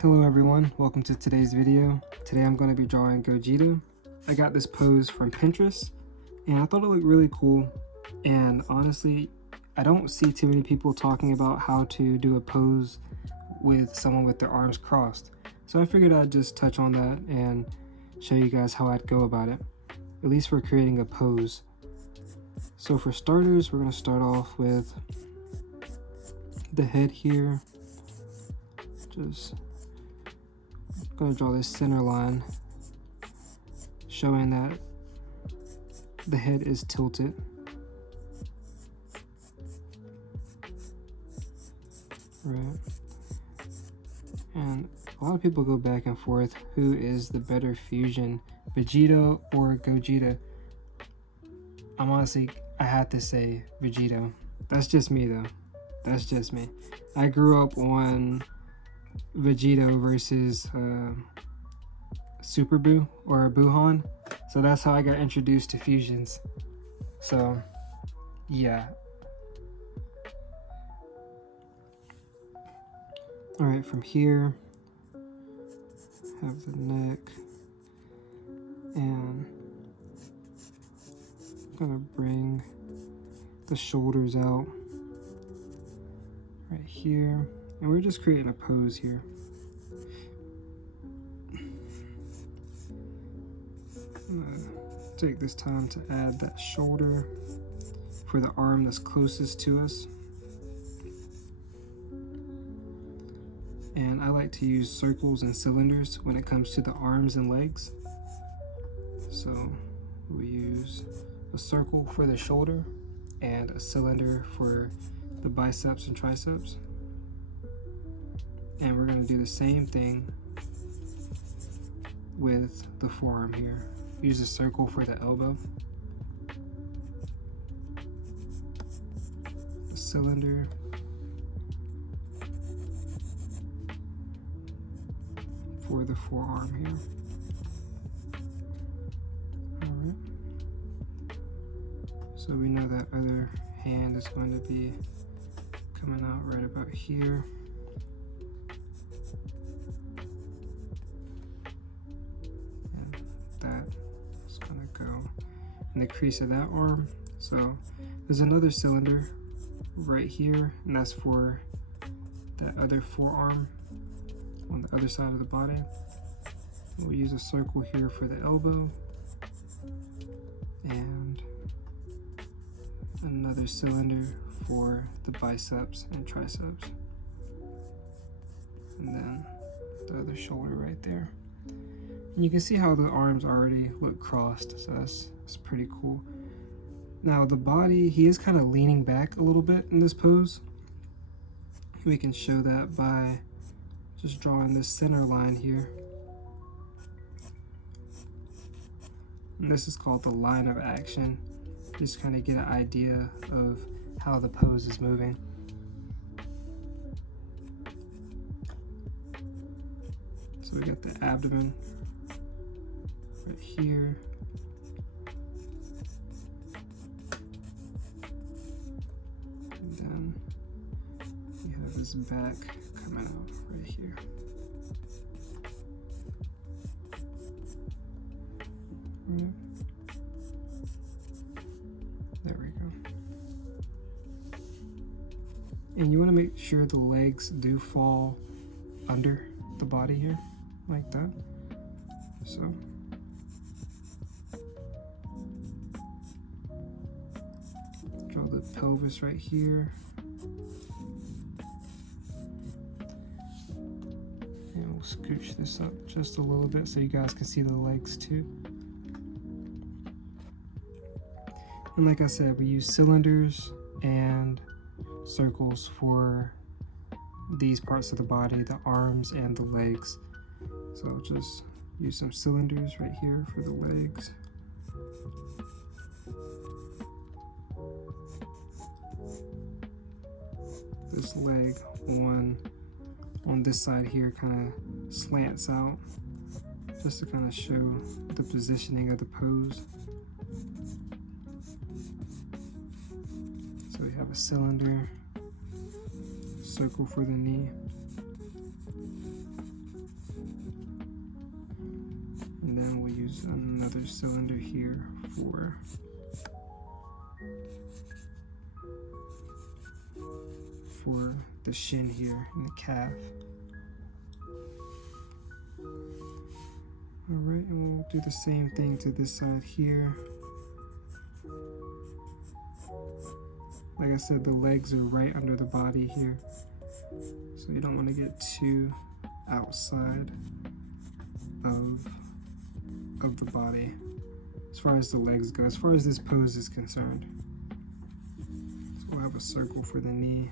Hello everyone, welcome to today's video. Today I'm going to be drawing Gogeta. I got this pose from Pinterest and I thought it looked really cool, and honestly I don't see too many people talking about how to do a pose with someone with their arms crossed. So I figured I'd just touch on that and show you guys how I'd go about it, at least for creating a pose. So for starters, we're going to start off with the head here. Just going to draw this center line showing that the head is tilted. Right. And a lot of people go back and forth who is the better fusion, Vegeta or Gogeta. I had to say Vegeta. That's just me though. That's just me. I grew up on Vegeta versus Super Buu or Buhan, so that's how I got introduced to fusions. So yeah. All right, from here have the neck, and I'm gonna bring the shoulders out right here, and we're just creating a pose here. I'm gonna take this time to add that shoulder for the arm that's closest to us. And I like to use circles and cylinders when it comes to the arms and legs. So we use a circle for the shoulder and a cylinder for the biceps and triceps. And we're going to do the same thing with the forearm here. Use a circle for the elbow, a cylinder, for the forearm here. Alright. So we know that other hand is going to be coming out right about here. And that is going to go in the crease of that arm. So there's another cylinder right here, and that's for that other forearm on the other side of the body. We'll use a circle here for the elbow and another cylinder for the biceps and triceps, and then the other shoulder right there. And you can see how the arms already look crossed, so that's pretty cool. Now the body, he is kind of leaning back a little bit in this pose. We can show that by just drawing this center line here. And this is called the line of action. Just kind of get an idea of how the pose is moving. So we got the abdomen right here. And then we have his back coming out right here. Right. There we go. And you want to make sure the legs do fall under the body here, like that. So draw the pelvis right here. And we'll scooch this up just a little bit so you guys can see the legs too. And like I said, we use cylinders and circles for these parts of the body, the arms and the legs. So just use some cylinders right here for the legs. This leg on this side here kind of slants out, just to kind of show the positioning of the pose. So we have a cylinder, circle for the knee, use another cylinder here for the shin here and the calf. Alright, and we'll do the same thing to this side here. Like I said, the legs are right under the body here, so you don't want to get too outside of the body as far as the legs go, as far as this pose is concerned. So we'll have a circle for the knee.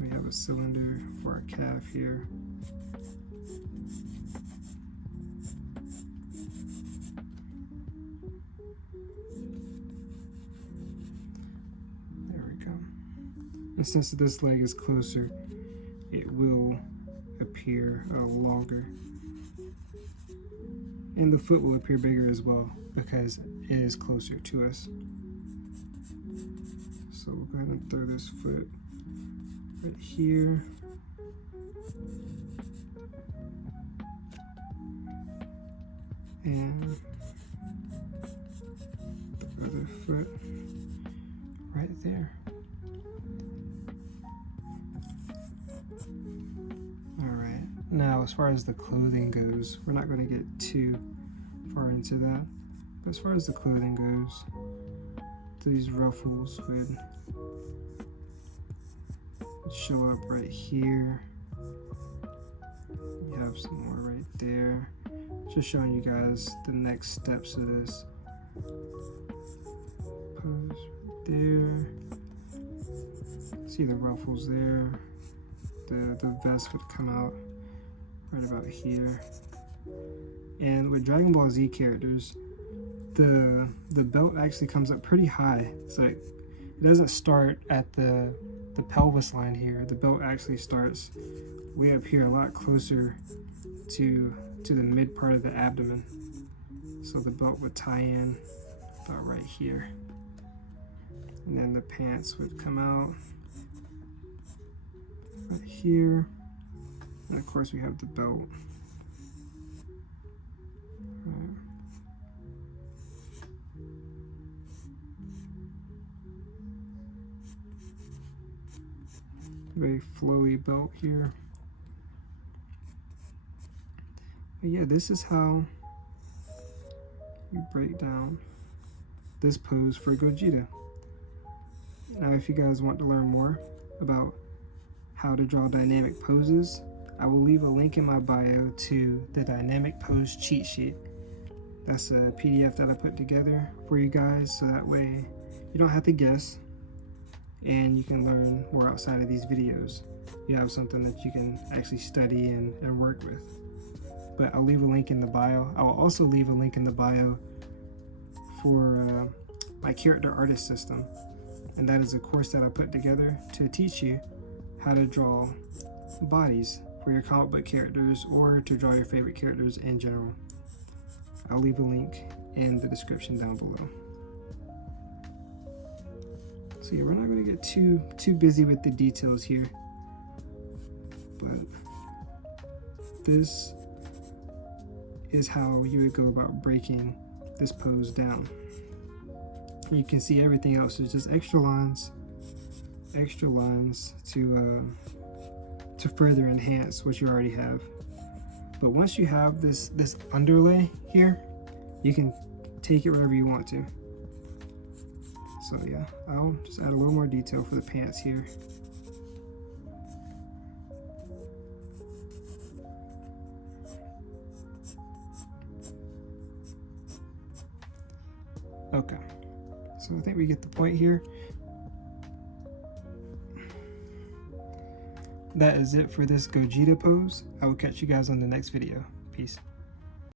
We have a cylinder for our calf here. There we go. And since this leg is closer, it will appear longer. And the foot will appear bigger as well because it is closer to us. So we'll go ahead and throw this foot right here. And the other foot right there. Alright, now as far as the clothing goes, we're not going to get too far into that. But as far as the clothing goes, these ruffles would show up right here. You have some more right there. Just showing you guys the next steps of this. Pose right there. See the ruffles there. The vest would come out right about here. And with Dragon Ball Z characters, the belt actually comes up pretty high. So it doesn't start at the pelvis line here. The belt actually starts way up here, a lot closer to the mid part of the abdomen. So the belt would tie in about right here. And then the pants would come out right here. And of course we have the belt. Right. Very flowy belt here. But yeah, this is how you break down this pose for Gogeta. Now, if you guys want to learn more about how to draw dynamic poses, I will leave a link in my bio to the dynamic pose cheat sheet. That's a PDF that I put together for you guys, so that way you don't have to guess and you can learn more outside of these videos. You have something that you can actually study and work with. But I'll leave a link in the bio. I will also leave a link in the bio for my character artist system. And that is a course that I put together to teach you how to draw bodies for your comic book characters or to draw your favorite characters in general. I'll leave a link in the description down below. So yeah, we're not going to get too busy with the details here, but this is how you would go about breaking this pose down. You can see everything else is just extra lines to further enhance what you already have. But once you have this underlay here, you can take it wherever you want to. So yeah, I'll just add a little more detail for the pants here. Okay, so I think we get the point here. That is it for this Gogeta pose. I will catch you guys on the next video. Peace.